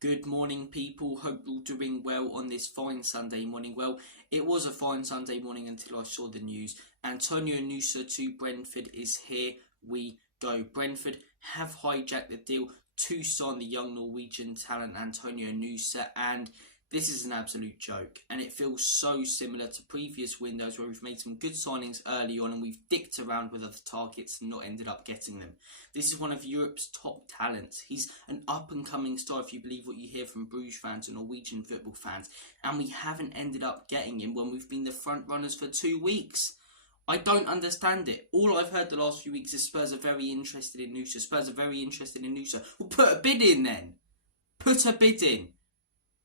Good morning, people. Hope you're all doing well on this fine Sunday morning. Well, it was a fine Sunday morning until I saw the news. Antonio Nusa to Brentford is here we go. Brentford have hijacked the deal to sign the young Norwegian talent Antonio Nusa, and this is an absolute joke, and it feels so similar to previous windows where we've made some good signings early on and we've dicked around with other targets and not ended up getting them. This is one of Europe's top talents. He's an up-and-coming star if you believe what you hear from Bruges fans and Norwegian football fans, and we haven't ended up getting him when we've been the front runners for 2 weeks. I don't understand it. All I've heard the last few weeks is Spurs are very interested in Nusa. Spurs are very interested in Nusa. Well, put a bid in then. Put a bid in.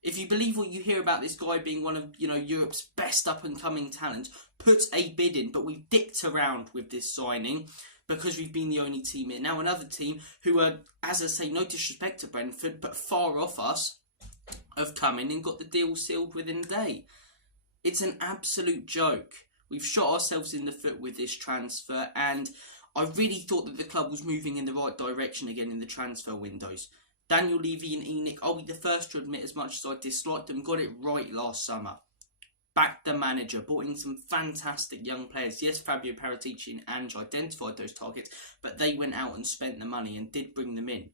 If you believe what you hear about this guy being one of, Europe's best up-and-coming talents, put a bid in. But we've dicked around with this signing because we've been the only team in. Now another team who are, as I say, no disrespect to Brentford, but far off us, have come in and got the deal sealed within a day. It's an absolute joke. We've shot ourselves in the foot with this transfer, and I really thought that the club was moving in the right direction again in the transfer windows. Daniel Levy and Enoch, I'll be the first to admit, as much as I disliked them, got it right last summer. Backed the manager, brought in some fantastic young players. Yes, Fabio Paratici and Ange identified those targets, but they went out and spent the money and did bring them in.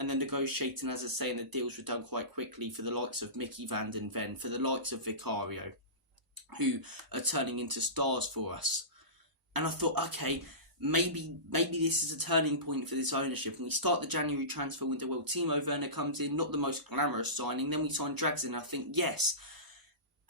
And then negotiating, as I say, and the deals were done quite quickly for the likes of Mickey van den Ven, for the likes of Vicario, who are turning into stars for us. And I thought, okay, maybe this is a turning point for this ownership. And we start the January transfer window. Well, Timo Werner comes in, not the most glamorous signing. Then we sign Drags in. I think, yes.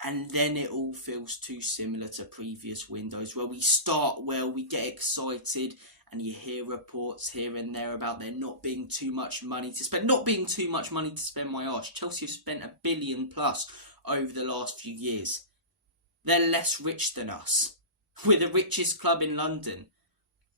And then it all feels too similar to previous windows where we start well, we get excited, and you hear reports here and there about there not being too much money to spend. Not being too much money to spend, my arse. Chelsea have spent $1 billion plus over the last few years. They're less rich than us. We're the richest club in London.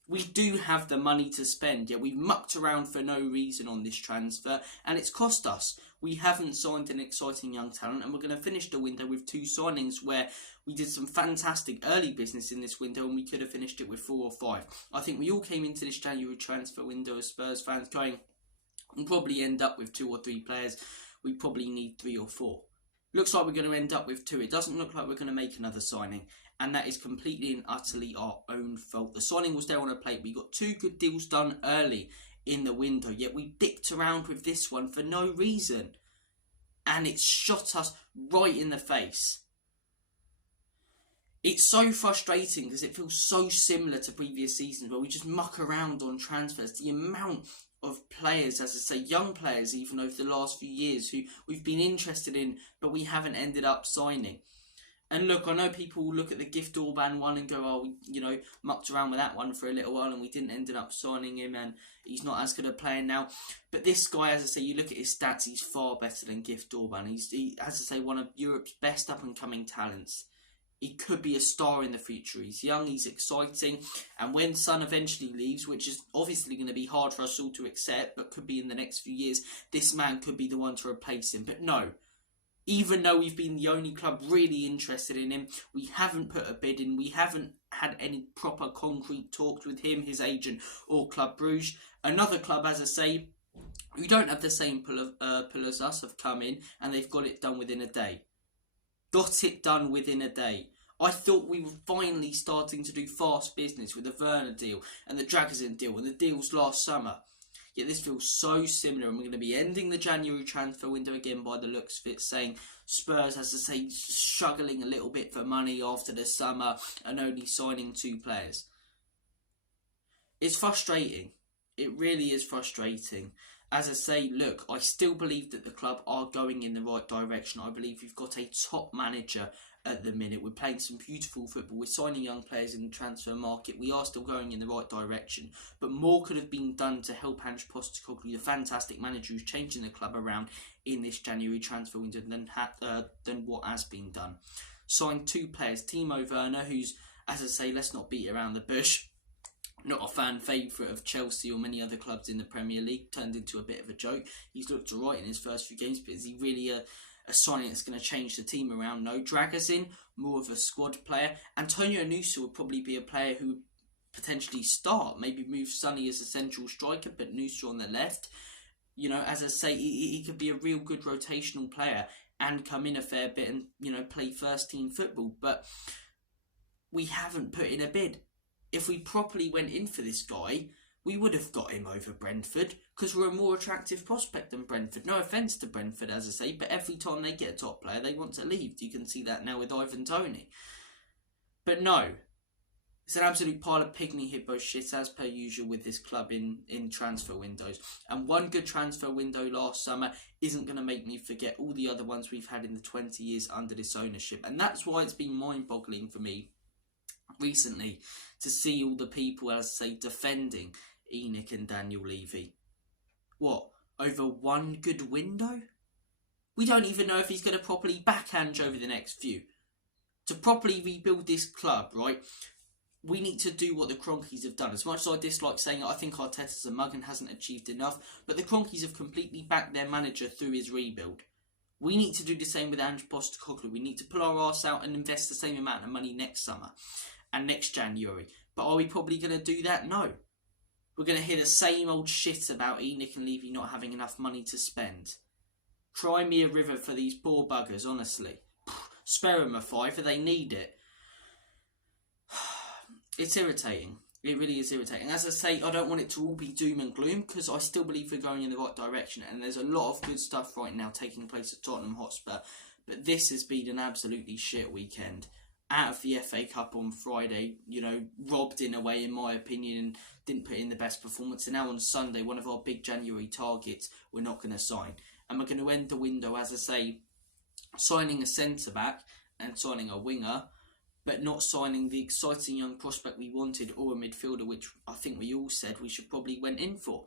We do have the money to spend, yet we've mucked around for no reason on this transfer, and it's cost us. We haven't signed an exciting young talent, and we're going to finish the window with 2 signings where we did some fantastic early business in this window, and we could have finished it with 4 or 5. I think we all came into this January transfer window as Spurs fans going, we'll probably end up with 2 or 3 players. We probably need 3 or 4. Looks like we're going to end up with 2. It doesn't look like we're going to make another signing. And that is completely and utterly our own fault. The signing was there on a plate. We got 2 good deals done early in the window. Yet we dicked around with this one for no reason. And it's shot us right in the face. It's so frustrating because it feels so similar to previous seasons where we just muck around on transfers. The amount of players, as I say, young players even over the last few years who we've been interested in but we haven't ended up signing. And look, I know people will look at the Gift Orban one and go, oh, we, mucked around with that one for a little while and we didn't end up signing him and he's not as good a player now. But this guy, as I say, you look at his stats, he's far better than Gift Orban. He's, as I say, one of Europe's best up-and-coming talents. He could be a star in the future. He's young, he's exciting, and when Son eventually leaves, which is obviously going to be hard for us all to accept, but could be in the next few years, this man could be the one to replace him. But no. Even though we've been the only club really interested in him, we haven't put a bid in, we haven't had any proper concrete talks with him, his agent, or Club Bruges. Another club, as I say, who don't have the same pull as us, have come in and they've got it done within a day. Got it done within a day. I thought we were finally starting to do fast business with the Werner deal and the Dragosin deal and the deals last summer. Yet this feels so similar, and we're going to be ending the January transfer window again by the looks of it, saying Spurs, as I say, struggling a little bit for money after the summer and only signing 2 players. It's frustrating. It really is frustrating. As I say, look, I still believe that the club are going in the right direction. I believe we've got a top manager at the minute. We're playing some beautiful football. We're signing young players in the transfer market. We are still going in the right direction. But more could have been done to help Ange Postecoglou, the fantastic manager who's changing the club around in this January transfer window than what has been done. Signed 2 players. Timo Werner, who's, as I say, let's not beat around the bush, not a fan favourite of Chelsea or many other clubs in the Premier League, turned into a bit of a joke. He's looked alright in his first few games, but is he really a signing that's going to change the team around? No. Dragosin, more of a squad player. Antonio Nusa would probably be a player who would potentially start, maybe move Sonny as a central striker, but Nusa on the left. You know, as I say, he could be a real good rotational player and come in a fair bit and, you know, play first team football. But we haven't put in a bid. If we properly went in for this guy, we would have got him over Brentford because we're a more attractive prospect than Brentford. No offence to Brentford, as I say, but every time they get a top player, they want to leave. You can see that now with Ivan Toney. But no, it's an absolute pile of pygmy hippo shit, as per usual with this club in transfer windows. And one good transfer window last summer isn't going to make me forget all the other ones we've had in the 20 years under this ownership. And that's why it's been mind-boggling for me recently to see all the people, as I say, defending Enoch and Daniel Levy. What, over one good window? We don't even know if he's going to properly backhand over the next few. To properly rebuild this club, right, we need to do what the Cronkies have done. As much as I dislike saying it, I think Arteta's a mug and hasn't achieved enough, but the Cronkies have completely backed their manager through his rebuild. We need to do the same with Ange Postecoglou. We need to pull our arse out and invest the same amount of money next summer and next January. But are we probably going to do that? No. We're going to hear the same old shit about Enoch and Levy not having enough money to spend. Cry me a river for these poor buggers, honestly. Spare them a fiver, they need it. It's irritating. It really is irritating. As I say, I don't want it to all be doom and gloom because I still believe we're going in the right direction and there's a lot of good stuff right now taking place at Tottenham Hotspur. But this has been an absolutely shit weekend. Out of the FA Cup on Friday, you know, robbed in a way, in my opinion, and didn't put in the best performance. And now on Sunday, one of our big January targets, we're not going to sign. And we're going to end the window, as I say, signing a centre-back and signing a winger, but not signing the exciting young prospect we wanted or a midfielder, which I think we all said we should probably went in for.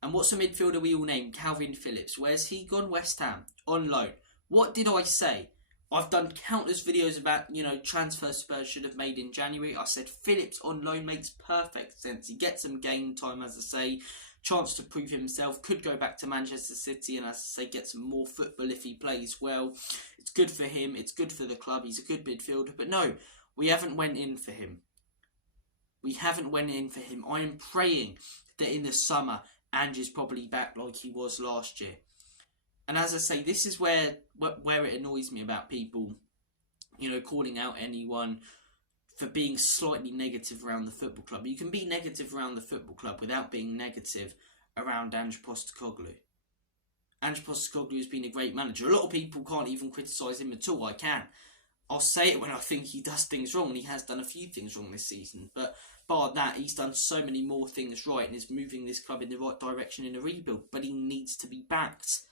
And what's a midfielder we all named? Calvin Phillips. Where's he gone? West Ham. On loan. What did I say? I've done countless videos about, you know, transfer Spurs should have made in January. I said Phillips on loan makes perfect sense. He gets some game time, as I say, chance to prove himself, could go back to Manchester City and, as I say, get some more football if he plays well. It's good for him, it's good for the club, he's a good midfielder. But no, we haven't went in for him. We haven't went in for him. I am praying that in the summer, Ange is probably back like he was last year. And as I say, this is where it annoys me about people, you know, calling out anyone for being slightly negative around the football club. You can be negative around the football club without being negative around Ange Postecoglou. Ange Postecoglou has been a great manager. A lot of people can't even criticise him at all. I can. I'll say it when I think he does things wrong, and he has done a few things wrong this season. But bar that, he's done so many more things right and is moving this club in the right direction in a rebuild. But he needs to be backed.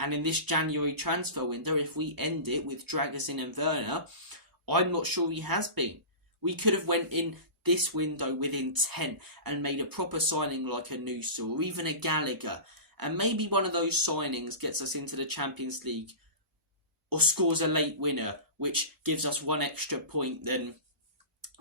And in this January transfer window, if we end it with Dragusin and Werner, I'm not sure he has been. We could have went in this window with intent and made a proper signing like a Nusa or even a Gallagher. And maybe one of those signings gets us into the Champions League or scores a late winner, which gives us one extra point than,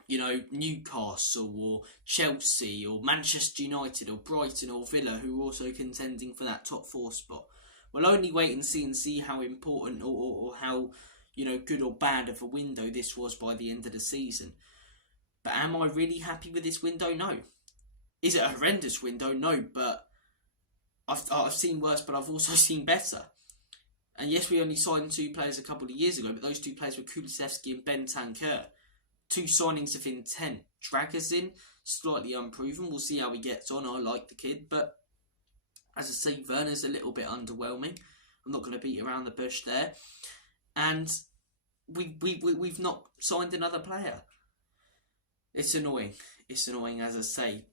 you know, Newcastle or Chelsea or Manchester United or Brighton or Villa, who are also contending for that top 4 spot. We'll only wait and see how important or how, you know, good or bad of a window this was by the end of the season. But am I really happy with this window? No. Is it a horrendous window? No, but I've seen worse, but I've also seen better. And yes, we only signed 2 players a couple of years ago, but those 2 players were Thfc and Bentancur. 2 signings of intent. Dragusin, slightly unproven. We'll see how he gets on. I like the kid, but as I say, Werner's a little bit underwhelming. I'm not going to beat around the bush there. And we've not signed another player. It's annoying. It's annoying, as I say.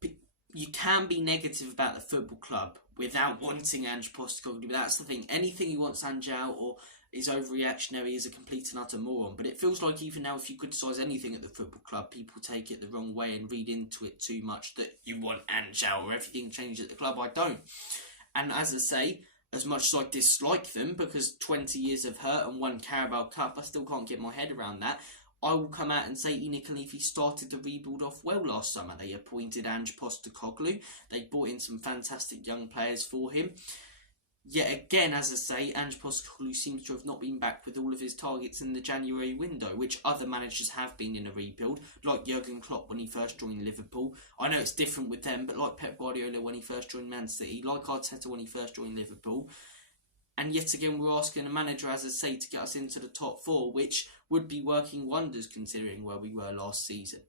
You can be negative about the football club without wanting Ange Postecoglou. But that's the thing. Anything who wants Ange out or is overreactionary is a complete and utter moron. But it feels like even now, if you criticise anything at the football club, people take it the wrong way and read into it too much that you want Ange out or everything changed at the club. I don't. And as I say, as much as I dislike them, because 20 years of hurt and 1 Carabao Cup, I still can't get my head around that. I will come out and say Enoch and Levy started the rebuild off well last summer. They appointed Ange Postecoglou. They brought in some fantastic young players for him. Yet again, as I say, Ange Postecoglou seems to have not been back with all of his targets in the January window, which other managers have been in a rebuild, like Jurgen Klopp when he first joined Liverpool. I know it's different with them, but like Pep Guardiola when he first joined Man City, like Arteta when he first joined Liverpool. And yet again, we're asking a manager, as I say, to get us into the top four, which would be working wonders considering where we were last season.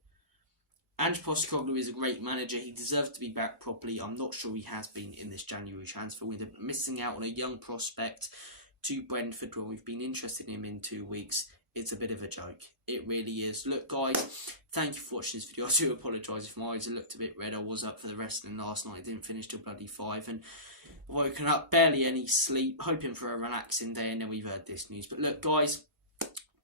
Ange Postecoglou is a great manager. He deserves to be back properly. I'm not sure he has been in this January transfer window. Missing out on a young prospect to Brentford when we've been interested in him in 2 weeks. It's a bit of a joke. It really is. Look, guys, thank you for watching this video. I do apologise if my eyes looked a bit red. I was up for the wrestling last night. I didn't finish till bloody 5 and woken up, barely any sleep, hoping for a relaxing day, and then we've heard this news. But look, guys,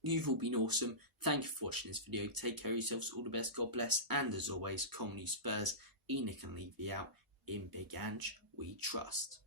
you've all been awesome. Thank you for watching this video. Take care of yourselves. All the best. God bless. And as always, Comedy Spurs, Enoch and Levy out. In Big Ange, we trust.